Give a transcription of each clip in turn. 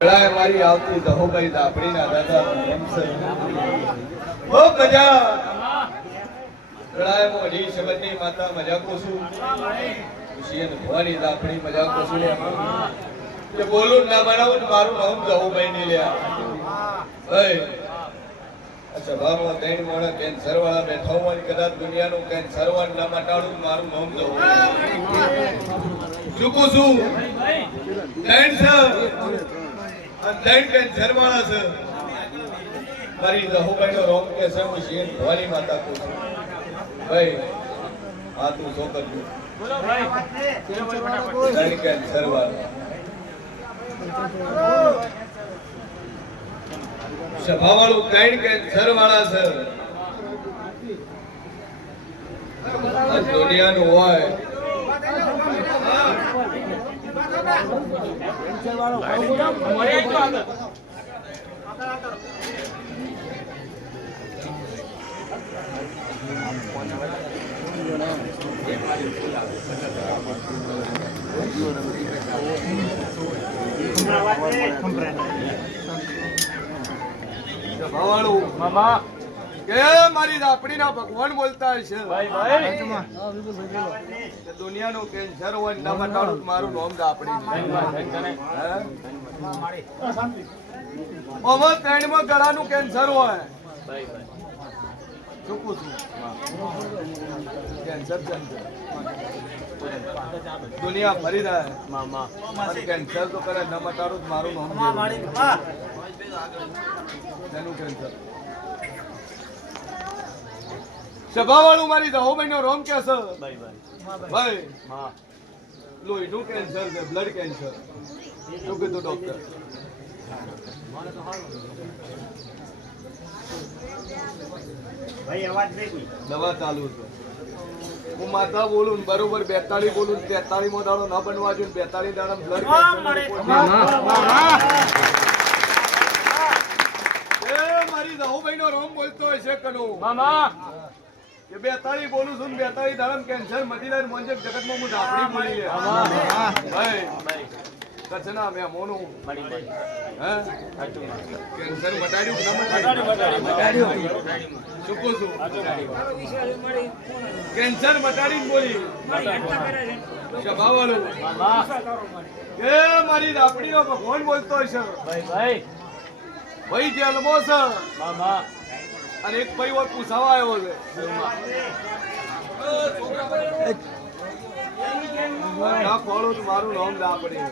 મારી આવતી દહોભાઈ દાપડીના દાદા ખૂબ મજા ગળાએ મોઢી શબદની માતા મજા કોશું ખુશી ભવાની દાપડી મજા કોશું કે બોલું ના બનાવું મારું નામ દહોભાઈ નહીં લ્યા અચ્છા બાબા ત્રણ મોણા કેન્સર વાળા બેઠા હોય કદાચ દુનિયાનું કેન્સર વાળા ના મટાડું મારું નામ દહોભાઈ ચૂકું છું કેન્સર કેન્સર વાળા છે મારી દહોભાઈ નો રોમ કે છે હું શેર ભવાની માતા કહું છું ભાઈ આ તું શું કરજો કેન્સર વાળા સભા વાળું ત્રણ કેન્સર વાળા છે દુનિયાનું હોય મામા કે મારી દાપડી ના ભગવાન બોલતા હશે દુનિયાનું કેન્સર હોય ના મટાડું મારું નામ દાપડી ત્રણમાં ગળાનું કેન્સર હોય ચૂકું છું કેન્સર દુનિયા ફરી રહ્યા કેન્સર તો કરે ન મટાડું મારું નામ કેન્સર સભા વાળું મારી દહોભાઈ નો રોમ કે છે ભાઈ લોહીનું કેન્સર છે બ્લડ કેન્સર શું કીધું ડોક્ટર દવા ચાલુ છે હું માતા બોલું બરોબર 42 બોલું 43 મો દાડો ન બનવા જોઈએ 42 દાડા બ્લડ મારી દહોભાઈ નો રોમ બોલતો હશે કનો મામા કે 42 બોલું છું 42 દાડા કેન્સર મટી જાય મોંજે જગતમાં હું દાપડી બોલી લે ભાઈ કચના મે મોનું હે કેન્સર મટાડ્યું ન મટાડ્યું ચૂકું છું કેન્સર મટાડીને બોલી સભા વાળું કે મારી દાપડી નો ભગવાન બોલતો હશે ભાઈ જેલમો છે મામા અને એક ભાઈ ઓર પૂછાવા આવ્યો છે ના ફોડો મારું નામ દાપડી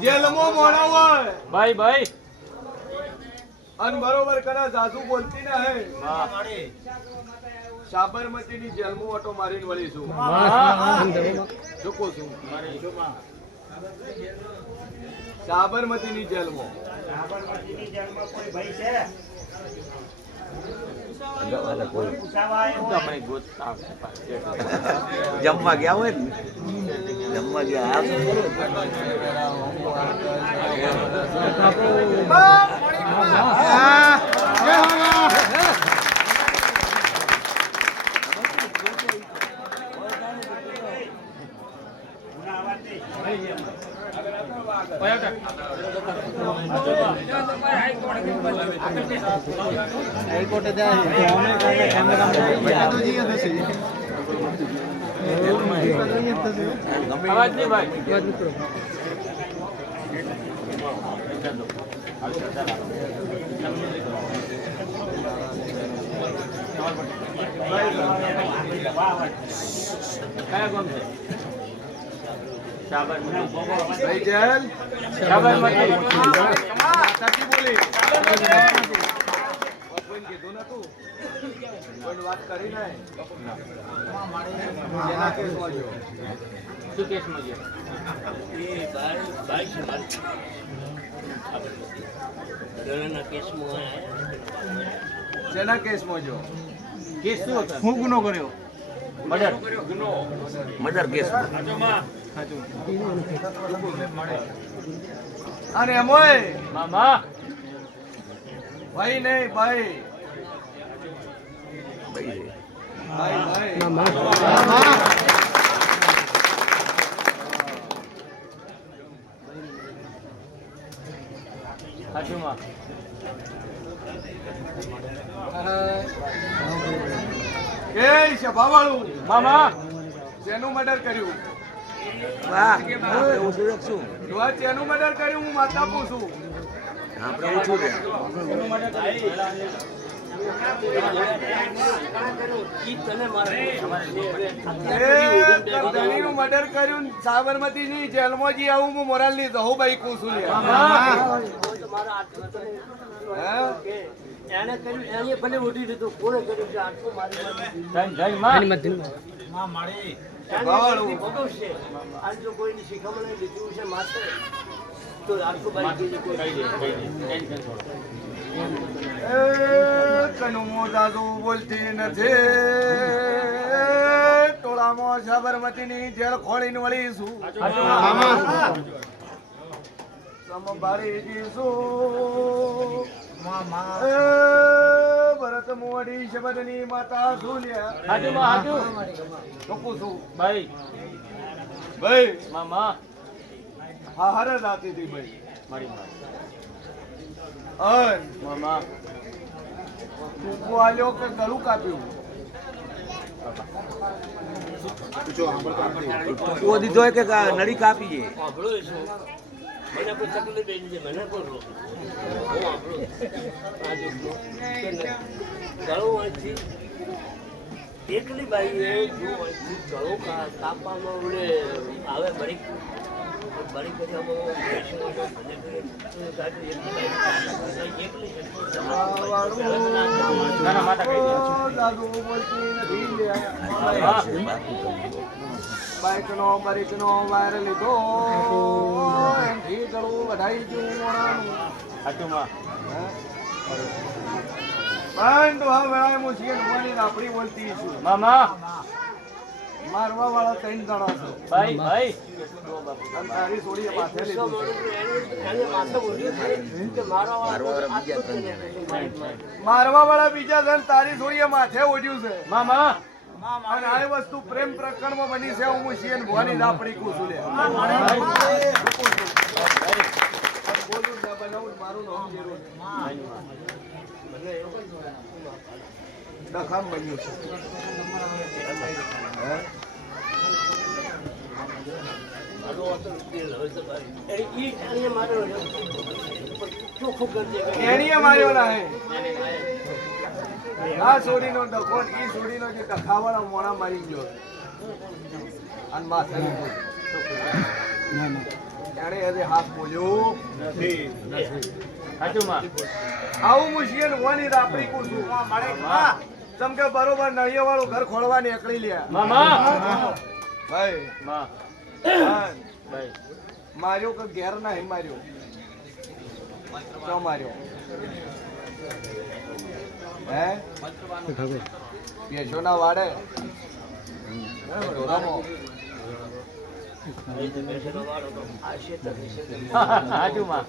જેલમો મોડા હોય ભાઈ અન બરોબર કરા જાદુ બોલતી ના હે સાબરમતી ની જેલમો ઓટો મારીને વળી છું જોકો છું સાબરમતી ની જેલમાં કોઈ ભાઈ છે જમવા ગયા હોય જમવા ગયા વાત કરી જેના કેસમાં જો કેસ શું હતો હું ગુનો કર્યો મર્ડર કેસ અને એમોય મામા ભાઈ નહીં ભાઈ હાચું માં એ સભાવાળું મામા શેનું મર્ડર કર્યું? વાહ આપણે ઓછું રાખશું જોવા શેનું મર્ડર કર્યું? હું માતા પૂછું. આપણે ઓછું રે ધણીનું મર્ડર કર્યું સાબરમતી ની જેલમાં જી આવું હું મોરાલ ની જહુભાઈ પૂછું લે. એને કર્યું એને ભલે ઉડી દીધું કોણે કર્યું છે આટલું મારી જય માં સભાવાળું ભોગવશે આજ જો કોઈની શીખવણી લીધું છે માત્ર તો આટલું બાઈ કીધું કનુમો દાદુ બોલતી નથી. ટોળામાં સાબરમતી ની જેલ ખોળીને વળીશું. સમબારી જીશું. ભરત મોડી શબદની માતા સુલ્યા. હાચું માં હાચું તો પૂછું ભાઈ ભાઈ મામા હા હારે જાતી હતી ભાઈ. મારી માં અન મામા ટૂંકો આલ્યો કે ગળું કાપ્યું? ટૂંકો દીધો હોય કે નળી કાપીએ સાંભળો છો મને કોઈ તકલીફ એ નથી મને કોઈ રોક હું આપણો આ જો ગળો વાંચી એકલી બાઈએ જો વાંચી ગળો કાપવામાં ઓલે આવે બરી દાદુ બોલતી નથી લે. બાઈક નો બરીક નો વાયર લીધો એમથી ગળું વધાઈ ગયું મોણાનું. હાચું માં પણ તો હવે હું છીએ નવાની આપણી બોલતી છું. મામા મારવા વાળા 3 જણા છે. ભાઈ ભાઈ અને તારી છોડીએ માથે લીધું છે. એને માથે બોલ્યું કે મારો મારવા વાળા બીજા જણ તારી છોડીએ માથે ઓઢ્યું છે. મામા અને આ વસ્તુ પ્રેમ પ્રકરણમાં બની છે. હું છીએ ભવાની આપણી કુશું લે. બોલું ને બનાવું મારું નામ જેરું દખામ બન્યું છે. એણીએ માર્યો ના હે. આ છોડીનો ડખો ઈ છોડીનો જે ડખાવાળા મોણા મારી ગયો અને માથે લીધું. એણે હજી હાથ બોલ્યો નથી. હાચું માં આવું મુશ્કેલ હોવાની આપણી કુશું. જેમ કે બરોબર નળિયા વાળું ઘર ખોલવા નીકળી લ્યા. મામા ભાઈ માં હા, ભાઈ માર્યો કે ઘેર નહીં માર્યો? તો માર્યો હે પેશો ના વાડે ઢોરામાં. હાચું માં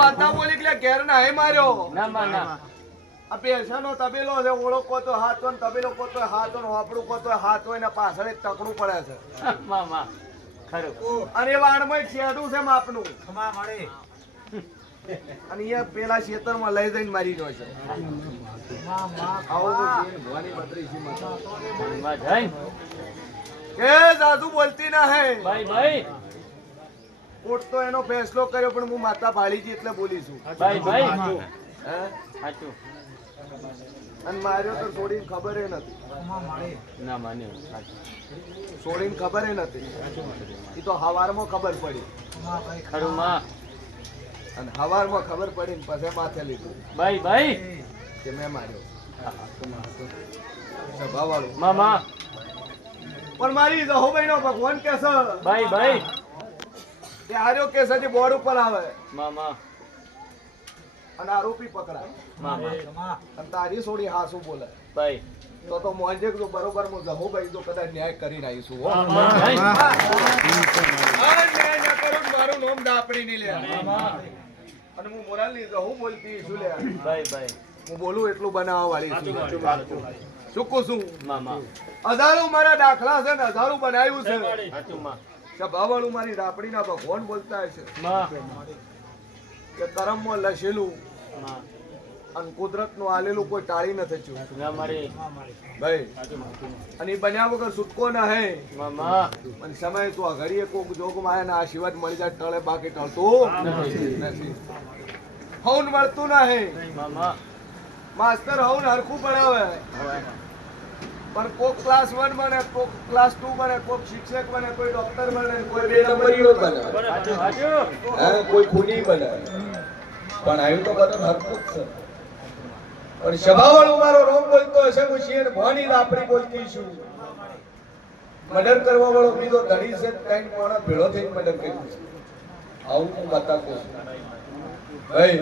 માતા બોલી કે ઘેર નહીં માર્યો. ના માં ના આ પેશાનો તબેલો છે. ઓળખો તો હાથ હોય ને તબેલો કો તો હાથ હોય ને હોપડું કો તો હાથ હોય ને પાછળ એક તકડું પડે છે. મામા ખરું અને એ વાણમાં એક શેડું છે માપનું. અને એ પેલા ખેતરમાં લઈ જઈને મારી રહ્યો છે. આવો તો છે ભવાની બત્રીસી માતા. માં જય કે દાદુ બોલતી ના હે. ભાઈ ભાઈ કોર્ટ તો એનો ફેસલો કર્યો પણ હું માતા ભાળી જી એટલે બોલીશું. ભાઈ ભાઈ હે હાચું અને માર્યો તો છોડીને ખબર એ નથી. ના માન્યું હાચું છોડીને ખબર એ નથી. એ તો હવારમાં ખબર પડી. ખરું માં અને હવારમાં ખબર પડી ને પછી માથે લીધું ભાઈ ભાઈ કે મેં માર્યો. સભાવાળું મામા પણ મારી જહોભાઈ નો ભગવાન કે છે ભાઈ ભાઈ કે આર્યો કે છે જે બોર્ડ ઉપર આવે મામા અને આરોપી પકડાય મામા અને તારી છોડી હાસુ બોલે ભાઈ તો મોંજે જો બરોબર હું જહોભાઈ તો કદાચ ન્યાય કરીને આવીશું. હો. ભાઈ આ ન્યાય ન કરું તો મારું નામ દાપડી નહીં લે. અને હું મોરાલની જહુ બોલતી છું લે. ભાઈ ભાઈ હું બોલું એટલું બનાવવા વાળી છું. ચૂકું છું. મામા હજારો મારા દાખલા છે ને હજારો બનાવ્યું છે. હાચું માં સભાવાળું મારી રાપડીના ભગવાન બોલતા હશે. માં કે કરમમાં લખેલું અને કુદરતનું આલેલું કોઈ ટાળી નથી થયું ના મારે ભાઈ અને ઈ બન્યા વગર છૂટકો ના હે મામા અને સમય તો આ ઘડીએ કોક જોગમાં આયા ને આશીર્વાદ મળી જાય ટળે બાકી ટળતું નથી હવન મળતું ના હે મામા માસ્તર હવન હરખું ભણાવે પણ કોક ક્લાસ 1 બને કોક ક્લાસ 2 બને કોક શિક્ષક બને કોઈ ડોક્ટર બને કોઈ બે નંબરીઓ બને હાચું હાચું હા કોઈ ખૂની બને પણ આવ્યું તો બધું હરખું જ છે પણ સભાવાળો મારો રોમ બોલતો હશે હું છીએ ને ભવાની આપણી બોલતી છું મર્ડર કરવા વાળો બીજો ધડી છે ત્રણ માણસ ભેળો થઈને મર્ડર કર્યું છે આવું હું બતાવું છું ભાઈ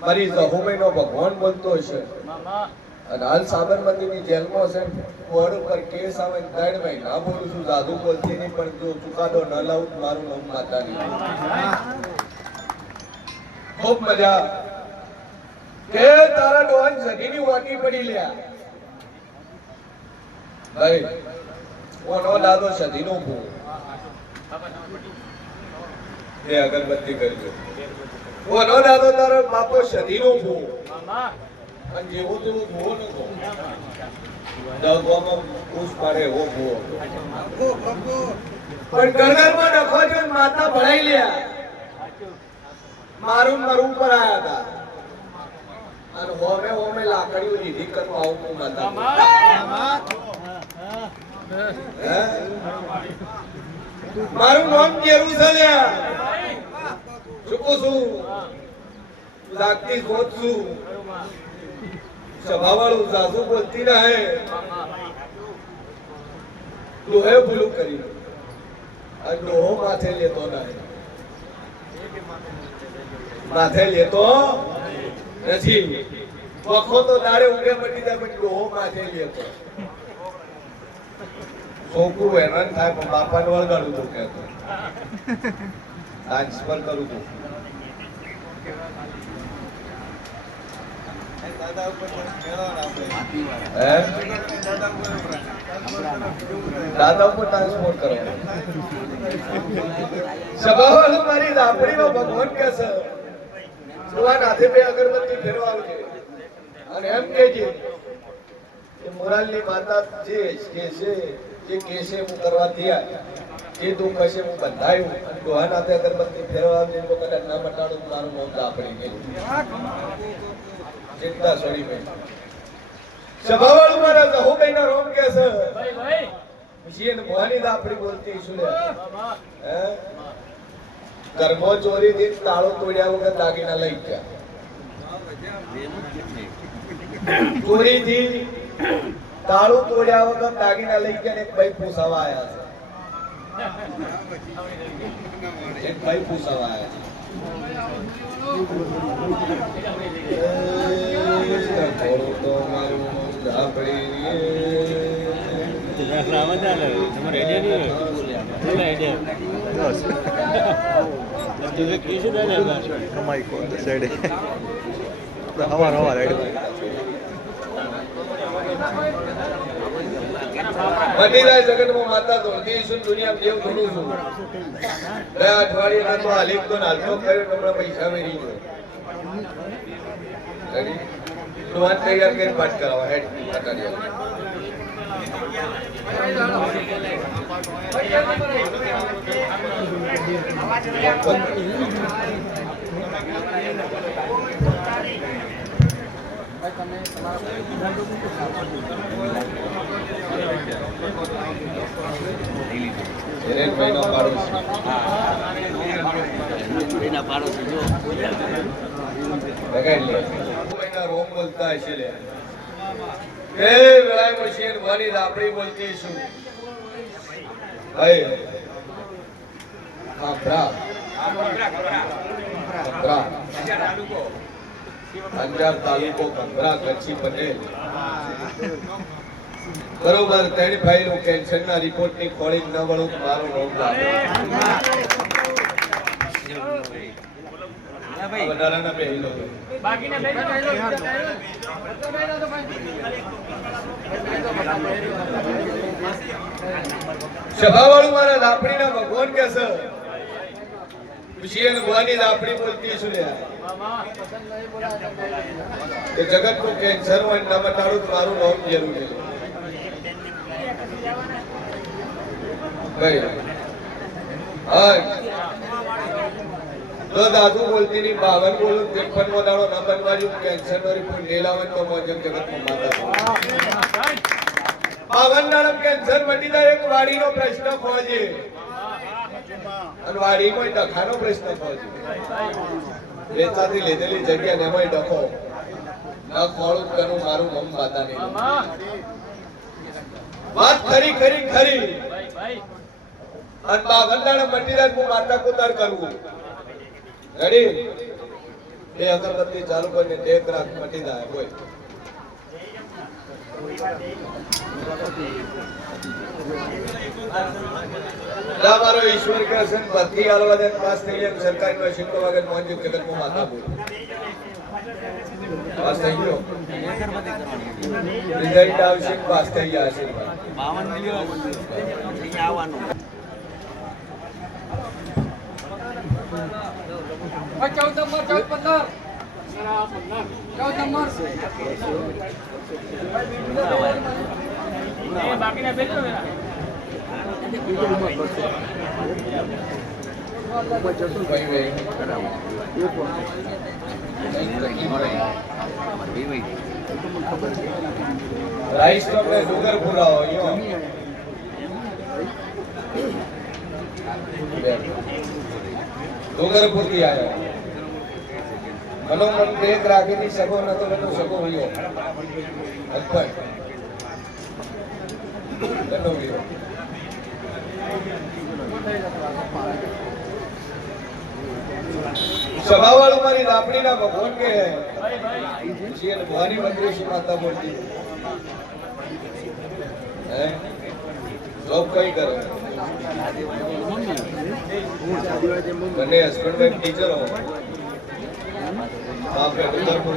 મારી જહુભાઈનો ભગવાન બોલતો હશે મામા અને હાલ સાબરમતીની જેલમાં છે બોર્ડ ઉપર કેસ આવે 3 મહિના બોલું છું જાદુ બોલતી નહીં પણ જો ચુકાદો ન લાવું તો મારું નામ માતાની ખૂબ મજા કે તારા ડોહન જગીની વાટી પડી લ્યા ભાઈ ઓનો દાદો સદીનો ભૂ એ અગરબત્તી કરજો ઓનો દાદો તારો બાપો સદીનો ભૂ મામા અને જેવો તેવો ભૂવો નતો દગવામાં પૂછ પાડે એવો ભૂવો પણ ગરગરમાં નખો જો માતા ભળાઈ લ્યા મારું મરું પર આયા હતા અને હોમે હોમે લાકડીઓ લીધી કરવા આવું હું બતા મારું નામ જેરુસલેમ ચૂકું છું લાગતી ગોત છું સભાવાળું સાસુ બોલતી રહે ડોહે ભૂલું કરી આ ડોહો માથે લેતો નહીં માથે લેતો નથી વખો તો દાડે ઉડે પડી જાય પણ ડોહો માથે લેતો છોકરું હેરાન થાય પણ બાપાને વળગાડું તો કહેતો ટ્રાન્સફર કરું છું દાદા ઉપર ટ્રાન્સપોર્ટ કરો સભાવાળું મારી લાપડીનો ભગવાન કે છે સુવાન હાથે બે અગરબત્તી ફેરવા આવજે અને એમ કહેજે કે મોરાલની માતા જે કેસે હું કરવા તૈયાર જે દુઃખ હશે હું બંધાયું અને ડોહા હાથે અગરબત્તી ફેરવા આવજે તો કદાચ ના મટાડું મારું નામ લાપડી ગયું ચિંતા સોરી ભાઈ સભાવાળું મારા જહુભાઈના રોમ કે છે ભાઈ ભાઈ પછી એને ભવાની દાપડી બોલતી શું લે મામા હે કર્મો ચોરી થી તાળો તોડ્યા વગર દાગીના લઈ ગયા ચોરી થી તાળું તોડ્યા વગર દાગીના લઈ ગયા એક ભાઈ પૂછાવા આયા છે એક ભાઈ પૂછાવા આયા છે તો મારું જગતમાં માતા ધોળતી છું દુનિયા દેવ ધોળું છું ગયા અઠવાડિયે તો હાલી તો નાલતો કર્યો હમણાં પૈસા મેરી ગયો ડોહાન તૈયાર કરીને પાઠ કરાવવા હેડ રોમ બોલતા હશે લે એ વેળાએ મશીન ભણી આપણી બોલતી છું ભાઈ અંજાર તાલુકો કંભરા કચ્છી પટેલ બરોબર તેની ફાઇલ નું કેન્સર ના રિપોર્ટ ની ખોળી ન વળું મારો રોગ લાગે વધારાના બે હિલો બાકીના બે સભાવાળું મારા લાપડીના ભગવાન કે છે ખુશી ભવાની આપણી બોલતી છું લ્યા મામા કે જગતનું કેન્સર હોય ન મટાડું તો મારું નામ જરૂર છે ભાઈ હા જો દાદુ બોલતી ની 52 બોલું 53 દાડો ન બનવાયું કેન્સર નો રિપોર્ટ લઈ લાવે તો મોજક જગતમાં માતા 52 દાડો કેન્સર મટી જાય એક વાડીનો પ્રશ્ન ખોજે અને વાડીમાં ડખાનો પ્રશ્ન ખોજે વેચાતી લીધેલી જગ્યા ને એમાં ડખો ન ખોળું કરું મારું મમ માતા નહીં વાત ખરી ખરી ખરી ભાઈ અને 52 દાડો મટી જાય હું માતા કુતર કરવું રેડી બે અગરબત્તી ચાલુ કરીને ટેક રાખ મટી જાય કોઈ મારો ઈશ્વર કૃષ્ણ ભક્તિ આલવાદન પાસ થઈ ગયા સરકારી નો શિકો વગર મોંજી જગતમાં માતા બોલ પાસ થઈ ગયો રિઝલ્ટ આવશે પાસ થઈ ગયા આશીર્વાદ 52 મિલિયન અહીંયા આવવાનું 14 નંબર 14 નંબર બાકીના ભેજો ને રાઈસ તો આપણે સુગર પુલાવો સુગર પૂરી આવ્યો મનોમન બ્રેક રાખી નહીં શકો ન તો નતો શકો હોયો અલ્પણ નતો હોયો સભાવાળો મારી લાપડીના ભગવાન કે શ્રી ભવાની મંત્રી શ્રી માતા બોલતી હે જોબ કઈ કરે બંને હસબન્ડ વાઈફ ટીચર હો બાપ રે ઉધરપુર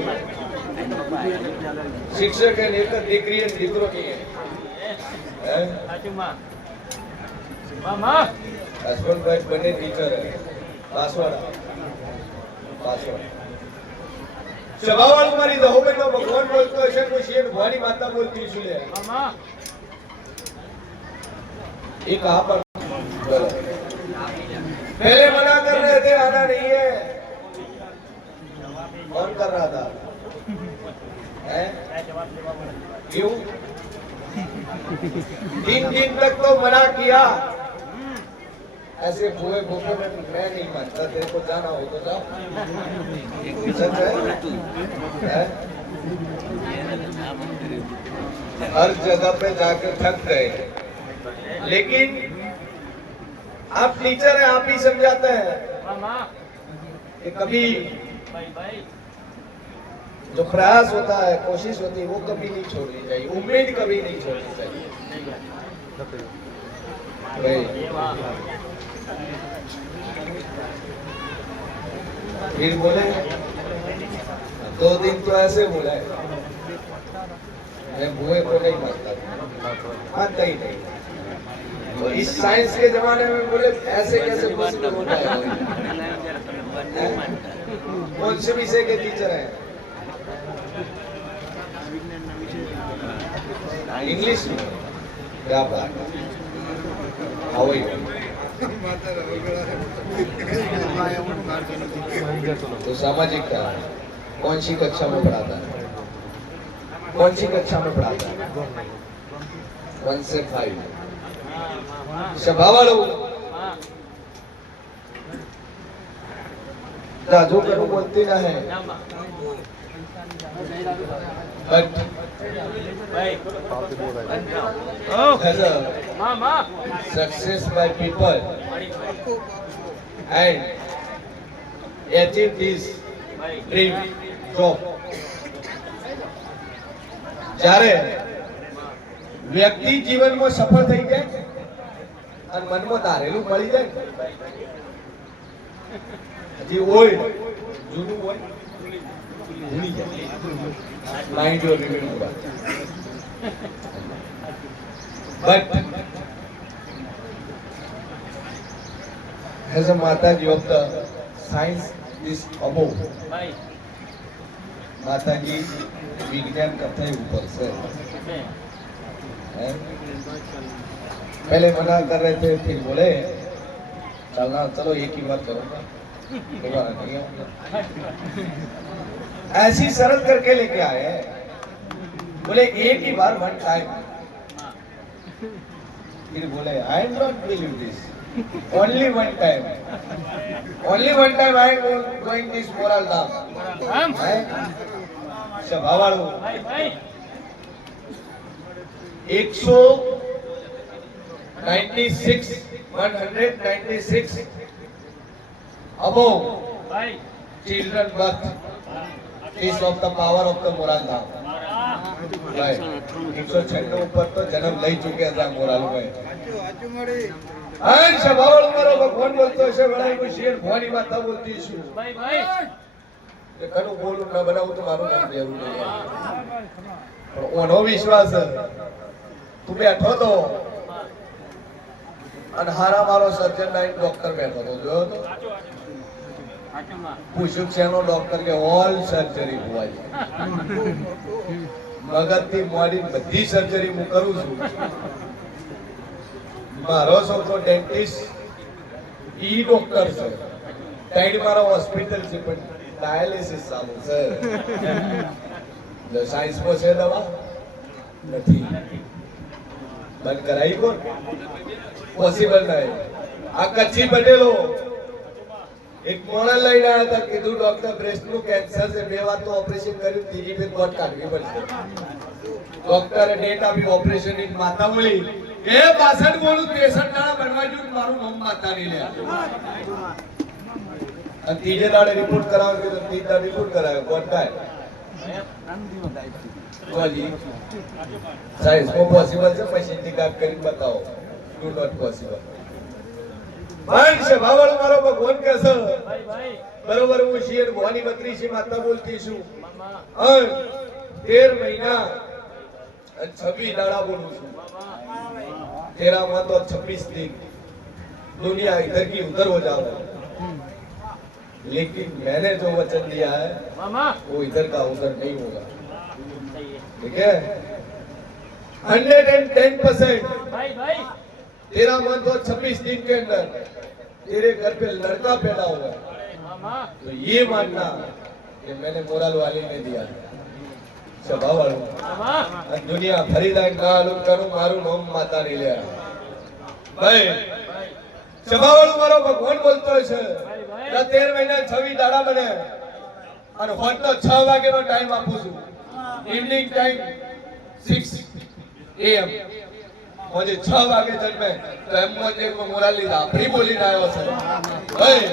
શિક્ષક है एक દીકરી અને દીકરો नहीं है મામા હસબન્ડ વાઈફ બંને ટીચર है પાસવાડા સભાવાળો મારી દહોબેનો ભગવાન બોલતો હશે કોઈ શેઠ ભવાની માતા બોલતી છું લે મામા ये कहां पर पहले मना कर रहे थे आना नहीं है कौन कर रहा था हैं क्यों 3 दिन तक तो मना किया ऐसे भूए भूखे में मैं नहीं मानता तेरे को जाना हो तो जाओ सच है हर जगह पे जाकर थक गए लेकिन आप टीचर हैं आप ही समझाते हैं मामा कि कभी भाई जो प्रयास होता है कोशिश होती है वो कभी नहीं छोड़नी चाहिए उम्मीद कभी नहीं छोड़नी चाहिए भाई फिर बोले 2 दिन तो ऐसे बोला है मैं बुए को नहीं मानता मानता ही नहीं तो इस साइंस के जमाने में बोले ऐसे कैसे पॉसिबल होता है कौन से विषय के टीचर हैं इंग्लिश में क्या बात हाउ आर यू तो सामाजिक क्या कौन सी कक्षा में पढ़ाता है कौन सी कक्षा में पढ़ाता है 1 से 5 सभावाळो राजू करू बोलती ना है but as a mama success by people and achieve this dream job જ્યારે વ્યક્તિ જીવનમાં સફળ થઈ જાય અને મનમાં ધારેલું મળી જાય હજી હોય જૂનું હોય ભૂલી જાય mind your remember but as a Mataji of the science is above. ભાઈ माताजी विज्ञान करते हैं ऊपर से છે हैं? पहले मना कर रहे थे फिर बोले चलना चलो एक ही बात करूंगा दोबारा नहीं आऊंगा. ऐसी शर्त करके लेके आए हैं. बोले एक ही बार वन टाइम. फिर बोले I am not believe this only one time I am going this moral धाम. આમ સભાવાળો ભાઈ ભાઈ 196 above ભાઈ children birth is of the power of the moral धाम. ભાઈ 196 ઉપર તો જન્મ લઈ ચૂક્યા છે આ મોરાલ ભાઈ. હા સભાવાળો મારો ભગવાન બોલતો છે વળાઈ કોઈ શેર ભવાની માતા બોલતી છું. ભાઈ ભાઈ કે કનું બોલું ન બનાવું તો મારું નામ લેવું નહીં. પણ ઓનો વિશ્વાસ છે. તું બેઠો તો અને હારા મારો સર્જન નાઈન ડોક્ટર બેઠો તો જોયો તો આચુમાં પૂછ્યું છે એનો ડોક્ટર કે ઓલ સર્જરી હોવાય મગજથી મોડી બધી સર્જરી હું કરું છું. મારો છોકરો ડેન્ટિસ્ટ ઈ ડોક્ટર છે. ટાઈડ મારો હોસ્પિટલ છે પણ ડાયાલિસિસ ચાલુ છે. સાયન્સમાં છે દવા નથી બંધ કરાવી કોણ પોસિબલ નહીં. આ કચ્છી પટેલો એક મોણા લઈને આવ્યા હતા કીધું ડોક્ટર બ્રેસ્ટ નું કેન્સર છે 2 વાર તો ઓપરેશન કર્યું ત્રીજી ફેર ગોટ કાઢવી પડશે. ડોક્ટરે ડેટ આપી ઓપરેશન ની માતા બોલી એ 62 બોલું 63 દાડા બનવા જોયું મારું નામ માતા નહીં લે. અને ત્રીજે દાડે રિપોર્ટ કરાવ્યો કીધું ત્રીજે દાડે રિપોર્ટ કરાવ્યો ગોટ કાઢ બોલી સાયન્સ કો પોસિબલ છે મશીન થી કામ કરી બતાવો ડુ નોટ પોસિબલ. માન છે ભાવળ મારો ભગવાન કહે છે ભાઈ ભાઈ બરોબર હું શેર ભવાની 32 માતા બોલતી છું. મામા અને 13 મહિના અને 26 દાડા બોલું છું. तेरा हुआ तो 26 दिन दुनिया इधर की उधर हो जाओ लेकिन मैंने जो वचन दिया है મામા वो इधर का उधर नहीं होगा. સહી है ठीक है 110% भाई भाई तेरा मन तो 26 दिन के अंदर तेरे घर पे लड़का पैदा होगा मामा तो ये मानना कि मैंने मोरल वाली ने दिया सभा वालों मामा दुनिया फरीदा गालू करूं मारू नाम माता नहीं ले भाई સભા વાળું મારો ભગવાન બોલતો છે 13 મહિના 26 દાડા બને અને હોટનો 6 વાગેનો ટાઈમ આપું છું. ઇવનિંગ ટાઈમ 6 AM મોજે 6 વાગે જન્મે તો એમ મોજે મોરાલી આપણી બોલીને આવ્યો છે. ભાઈ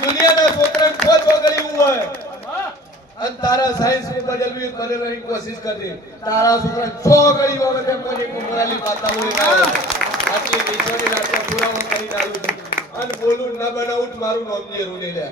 દુનિયાના છોકરાને કોઈ પકડી હોય અને તારા સાયન્સ ને બદલવી બદલવાની કોશિશ કરજે. તારા છોકરા 6 ગળી હોય તેમ મોજે મોરાલી માતા બોલીને આવ્યો છે. આટલી વિશ્વની રાત્રે પુરાવો કરી ડાલું છું અને બોલું ન બનાવું મારું નામ જે રૂડી લે.